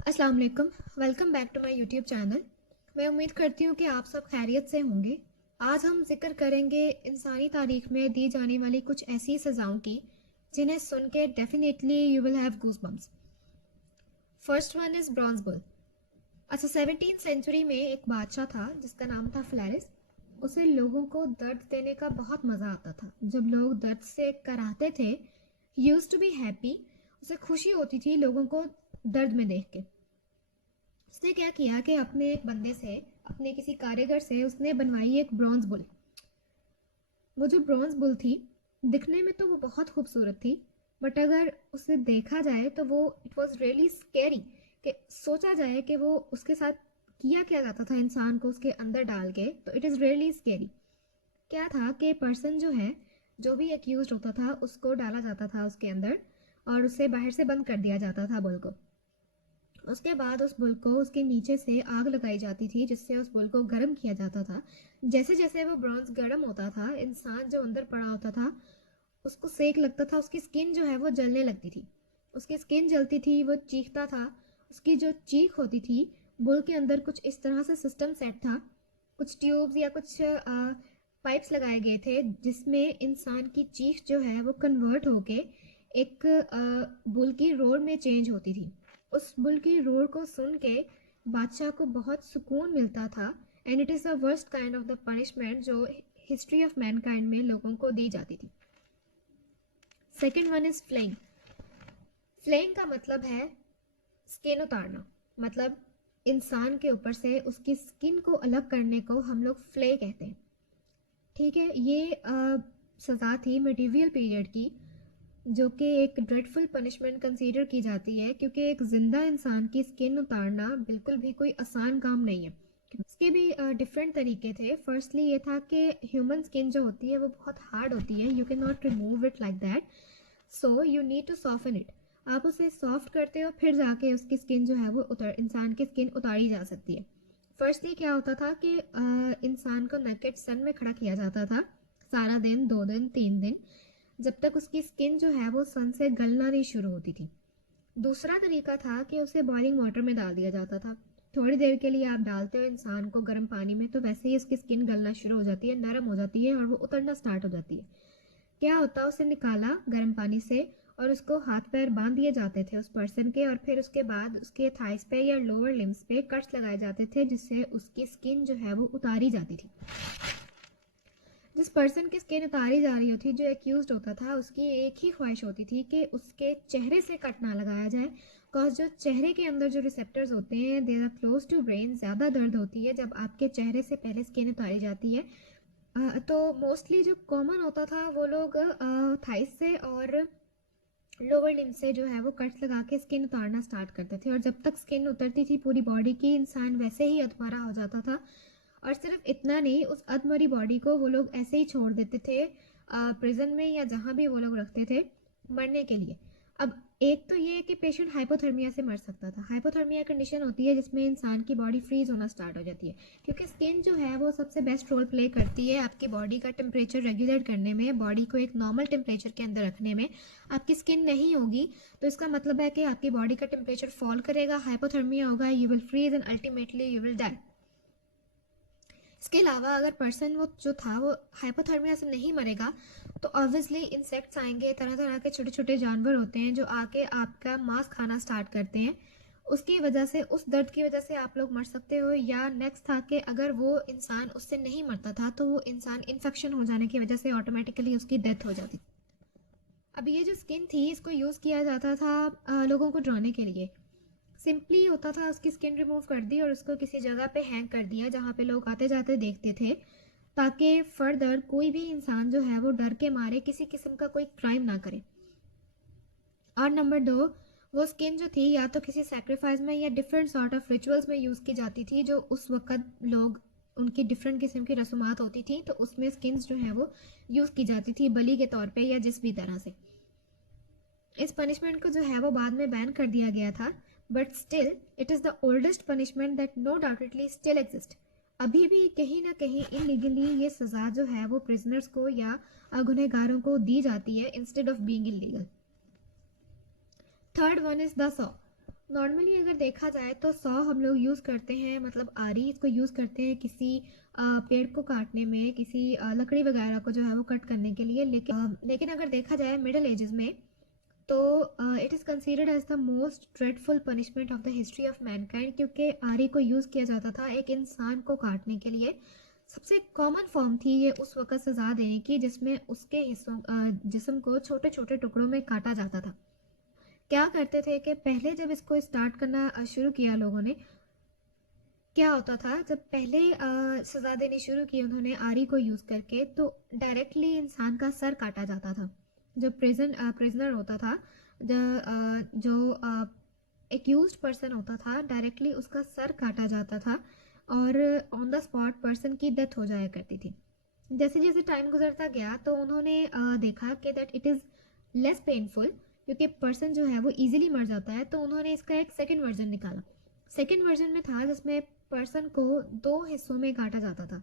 अस्सलाम वालेकुम। Welcome back to my YouTube channel. मैं उम्मीद करती हूँ कि आप सब खैरियत से होंगे। आज हम जिक्र करेंगे इंसानी तारीख में दी जाने वाली कुछ ऐसी सज़ाओं की जिन्हें सुन के definitely you will have goosebumps. First one is bronze bull. अच्छा, 17th सेंचुरी में एक बादशाह था जिसका नाम था फ्लैरिस। उसे लोगों को दर्द देने का बहुत मज़ा आता था। जब लोग दर्द से कराहते थे, यूज्ड टू बी हैप्पी, उसे खुशी होती थी लोगों को दर्द में देख के। उसने क्या किया कि अपने एक बंदे से, अपने किसी कारीगर से उसने बनवाई एक ब्रॉन्ज बुल। वो जो ब्रॉन्ज बुल थी, दिखने में तो वो बहुत खूबसूरत थी, बट अगर उसे देखा जाए तो वो इट वॉज रियली स्केरी। कि सोचा जाए कि वो उसके साथ किया क्या जाता था इंसान को उसके अंदर डाल के, तो इट इज़ रियली स्केरी। क्या था कि पर्सन जो है, जो भी एक्यूज होता था उसको डाला जाता था उसके अंदर और उसे बाहर से बंद कर दिया जाता था बुल को। उसके बाद उस बुल को उसके नीचे से आग लगाई जाती थी जिससे उस बुल को गर्म किया जाता था। जैसे जैसे वो ब्रॉन्ज गर्म होता था, इंसान जो अंदर पड़ा होता था उसको सेक लगता था, उसकी स्किन जो है वो जलने लगती थी। उसकी स्किन जलती थी, वो चीखता था। उसकी जो चीख होती थी, बुल के अंदर कुछ इस तरह से सिस्टम सेट था, कुछ ट्यूब्स या कुछ पाइप्स लगाए गए थे जिसमें इंसान की चीख जो है वो कन्वर्ट होके एक बुल की रोर में चेंज होती थी। उस बुल की रोर को सुन के बादशाह को बहुत सुकून मिलता था। And it is the worst kind of the punishment जो हिस्ट्री ऑफ मैनकाइंड में लोगों को दी जाती थी। Second one is flaying. Flaying का मतलब है स्किन उतारना। मतलब इंसान के ऊपर से उसकी स्किन को अलग करने को हम लोग फ्ले कहते हैं। ठीक है, ये सज़ा थी मिडिवियल पीरियड की, जो कि एक ड्रेडफुल पनिशमेंट कंसीडर की जाती है क्योंकि एक ज़िंदा इंसान की स्किन उतारना बिल्कुल भी कोई आसान काम नहीं है। इसके भी डिफरेंट तरीके थे। फर्स्टली ये था कि ह्यूमन स्किन जो होती है वो बहुत हार्ड होती है, you can not remove it like that, so you need to soften it. आप उसे सॉफ्ट करते हो, फिर जाके उसकी स्किन जो है वो इंसान की स्किन उतारी जा सकती है। फर्स्टली क्या होता था कि इंसान को नेकेड सन में खड़ा किया जाता था सारा दिन, 2 दिन 3 दिन, जब तक उसकी स्किन जो है वो सन से गलना नहीं शुरू होती थी। दूसरा तरीका था कि उसे बॉइलिंग वाटर में डाल दिया जाता था। थोड़ी देर के लिए आप डालते हो इंसान को गर्म पानी में, तो वैसे ही उसकी स्किन गलना शुरू हो जाती है, नरम हो जाती है और वो उतरना स्टार्ट हो जाती है। क्या होता, उसे निकाला गर्म पानी से और उसको हाथ पैर बांध दिए जाते थे उस पर्सन के, और फिर उसके बाद उसके थाइस पे या लोअर लिम्स पे कट्स लगाए जाते थे जिससे उसकी स्किन जो है वो उतारी जाती थी। जिस पर्सन की स्किन उतारी जा रही होती, जो एक्यूज होता था, उसकी एक ही ख्वाहिश होती थी कि उसके चेहरे से कट ना लगाया जाए। बिकॉज जो चेहरे के अंदर जो रिसेप्टर्स होते हैं they are close to brain, ज़्यादा दर्द होती है जब आपके चेहरे से पहले स्किन उतारी जाती है। तो मोस्टली जो कॉमन होता था वो लोग थाइस से और लोअर लिम्ब से जो है वो कट्स लगा के स्किन उतारना स्टार्ट करते थे, और जब तक स्किन उतरती थी पूरी बॉडी की, इंसान वैसे ही अधमरा हो जाता था। और सिर्फ इतना नहीं, उस अधमरी बॉडी को वो लोग ऐसे ही छोड़ देते थे प्रिजन में या जहाँ भी वो लोग रखते थे मरने के लिए। अब एक तो ये है कि पेशेंट हाइपोथर्मिया से मर सकता था। हाइपोथर्मिया कंडीशन होती है जिसमें इंसान की बॉडी फ्रीज होना स्टार्ट हो जाती है, क्योंकि स्किन जो है वो सबसे बेस्ट रोल प्ले करती है आपकी बॉडी का टेम्परेचर रेगुलेट करने में, बॉडी को एक नॉर्मल टेम्परेचर के अंदर रखने में। आपकी स्किन नहीं होगी तो इसका मतलब है कि आपकी बॉडी का टेम्परेचर फॉल करेगा, हाइपोथर्मिया होगा, you will freeze and ultimately you will die. इसके अलावा अगर पर्सन वो जो था वो हाइपोथर्मिया से नहीं मरेगा तो ऑब्वियसली इंसेक्ट्स आएंगे, तरह तरह के छोटे छोटे जानवर होते हैं जो आके आपका मांस खाना स्टार्ट करते हैं। उसकी वजह से, उस दर्द की वजह से आप लोग मर सकते हो। या नेक्स्ट था कि अगर वो इंसान उससे नहीं मरता था तो वो इंसान इन्फेक्शन हो जाने की वजह से ऑटोमेटिकली उसकी डेथ हो जाती। अब ये जो स्किन थी इसको यूज़ किया जाता था लोगों को डराने के लिए। सिंपली होता था उसकी स्किन रिमूव कर दी और उसको किसी जगह पे हैंग कर दिया जहाँ पे लोग आते जाते देखते थे, ताकि फर्दर कोई भी इंसान जो है वो डर के मारे किसी किस्म का कोई क्राइम ना करे। और नंबर 2, वो स्किन जो थी या तो किसी सेक्रीफाइस में या डिफरेंट सॉर्ट ऑफ रिचुअल्स में यूज़ की जाती थी, जो उस वक्त लोग, उनकी डिफरेंट किस्म की रसूमात होती थी, तो उसमें स्किन्स जो है वो यूज़ की जाती थी बलि के तौर पे या जिस भी तरह से। इस पनिशमेंट को जो है वो बाद में बैन कर दिया गया था, but still it is the oldest punishment that no doubtedly still exist. अभी भी कहीं ना कहीं इलीगली ये सज़ा जो है वो प्रिजनर्स को या गुनहगारों को दी जाती है instead of being illegal. Third one is the saw. Normally अगर देखा जाए तो सॉ हम लोग यूज़ करते हैं, मतलब आरी इसको यूज़ करते हैं किसी पेड़ को काटने में, किसी लकड़ी वगैरह को जो है वो कट करने के लिए। लेकिन अगर देखा जाए मिडल एजेस में, तो it is considered as the most dreadful punishment of the history of mankind, क्योंकि आरी को यूज़ किया जाता था एक इंसान को काटने के लिए। सबसे कॉमन फॉर्म थी ये उस वक़्त सज़ा देने की, जिसमें उसके हिस्सों जिस्म को छोटे छोटे टुकड़ों में काटा जाता था। क्या करते थे कि पहले जब इसको स्टार्ट करना शुरू किया लोगों ने, क्या होता था जब पहले सज़ा देनी शुरू की उन्होंने आरी को यूज़ करके, तो डायरेक्टली इंसान का सर काटा जाता था। जो प्रिजनर होता था, जो एक्यूज्ड पर्सन होता था, डायरेक्टली उसका सर काटा जाता था और ऑन द स्पॉट पर्सन की डेथ हो जाया करती थी। जैसे जैसे टाइम गुजरता गया तो उन्होंने देखा कि that it is less painful, क्योंकि पर्सन जो है वो इजीली मर जाता है, तो उन्होंने इसका एक सेकंड वर्जन निकाला। सेकंड वर्जन में था जिसमें पर्सन को दो हिस्सों में काटा जाता था।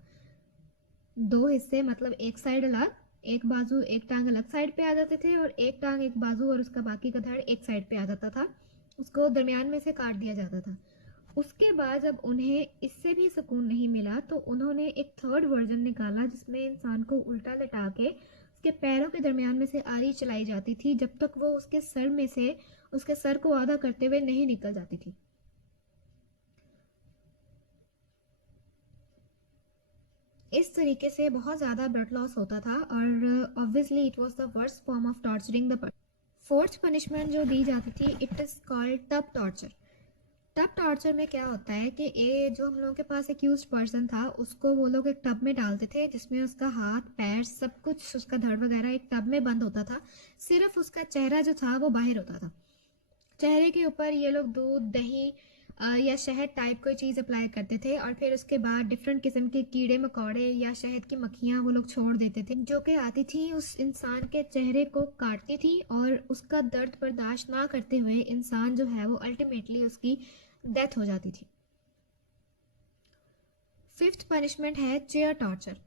दो हिस्से मतलब एक साइड अलग, एक बाजू एक टांग अलग साइड पे आ जाते थे, और एक टांग एक बाजू और उसका बाकी का धड़ एक साइड पे आ जाता था। उसको दरमियान में से काट दिया जाता था। उसके बाद जब उन्हें इससे भी सुकून नहीं मिला तो उन्होंने एक थर्ड वर्जन निकाला जिसमें इंसान को उल्टा लटा के उसके पैरों के दरमियान में से आरी चलाई जाती थी, जब तक वो उसके सर में से उसके सर को आधा करते हुए नहीं निकल जाती थी। इस तरीके से बहुत ज़्यादा ब्लड लॉस होता था और obviously it was the worst form of torturing the. Fourth punishment जो दी जाती थी it is called tub torture. Tub torture में क्या होता है कि ये जो हम लोगों के पास एक्यूज पर्सन था उसको वो लोग एक टब में डालते थे, जिसमें उसका हाथ पैर सब कुछ उसका धड़ वगैरह एक टब में बंद होता था। सिर्फ उसका चेहरा जो था वो बाहर होता था। चेहरे के ऊपर ये लोग दूध दही या शहद टाइप कोई चीज़ अप्लाई करते थे, और फिर उसके बाद डिफरेंट किस्म के कीड़े मकोड़े या शहद की मक्खियाँ वो लोग छोड़ देते थे, जो कि आती थी उस इंसान के चेहरे को काटती थी, और उसका दर्द बर्दाश्त ना करते हुए इंसान जो है वो अल्टीमेटली उसकी डेथ हो जाती थी। फिफ्थ पनिशमेंट है चेयर टॉर्चर।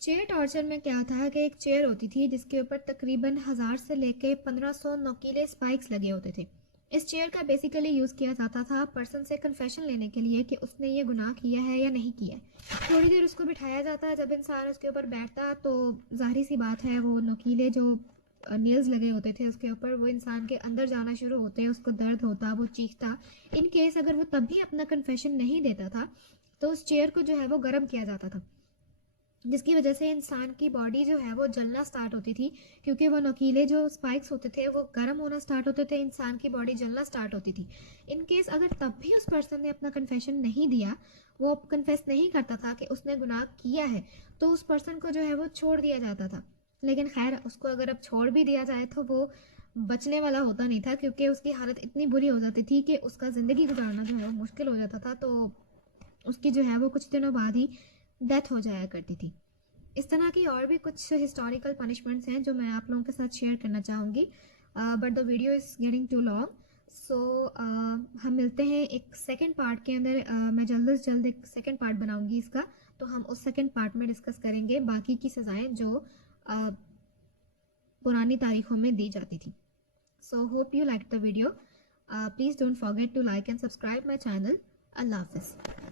चेयर टॉर्चर में क्या था कि एक चेयर होती थी जिसके ऊपर तकरीबन 1000 से लेके 1500 नोकीले स्पाइक्स लगे होते थे। इस चेयर का बेसिकली यूज़ किया जाता था पर्सन से कन्फेशन लेने के लिए कि उसने ये गुनाह किया है या नहीं किया है। थोड़ी देर उसको बिठाया जाता, जब इंसान उसके ऊपर बैठता तो जाहिर सी बात है वो नोकीले जो नेल्स लगे होते थे उसके ऊपर वो इंसान के अंदर जाना शुरू होते, उसको दर्द होता, वो चीखता। इन केस अगर वो तब भी अपना कन्फेशन नहीं देता था तो उस चेयर को जो है वो गर्म किया जाता था, जिसकी वजह से इंसान की बॉडी जो है वो जलना स्टार्ट होती थी, क्योंकि वो नोकीले जो स्पाइक्स होते थे वो गर्म होना स्टार्ट होते थे, इंसान की बॉडी जलना स्टार्ट होती थी। इन केस अगर तब भी उस पर्सन ने अपना कन्फेशन नहीं दिया, वो कन्फेस नहीं करता था कि उसने गुनाह किया है, तो उस पर्सन को जो है वो छोड़ दिया जाता था। लेकिन खैर उसको अगर अब छोड़ भी दिया जाए तो वो बचने वाला होता नहीं था, क्योंकि उसकी हालत इतनी बुरी हो जाती थी कि उसका ज़िंदगी गुजारना जो है वो मुश्किल हो जाता था, तो उसकी जो है वो कुछ दिनों बाद ही डेथ हो जाया करती थी। इस तरह की और भी कुछ हिस्टोरिकल पनिशमेंट्स हैं जो मैं आप लोगों के साथ शेयर करना चाहूँगी, but the video is getting too long. So हम मिलते हैं एक सेकंड पार्ट के अंदर। मैं जल्द से जल्द एक सेकंड पार्ट बनाऊंगी इसका, तो हम उस सेकंड पार्ट में डिस्कस करेंगे बाकी की सज़ाएं जो पुरानी तारीखों में दी जाती थी। So hope you like the video. Please don't forget to like and subscribe my channel. अल्लाह हाफिज़।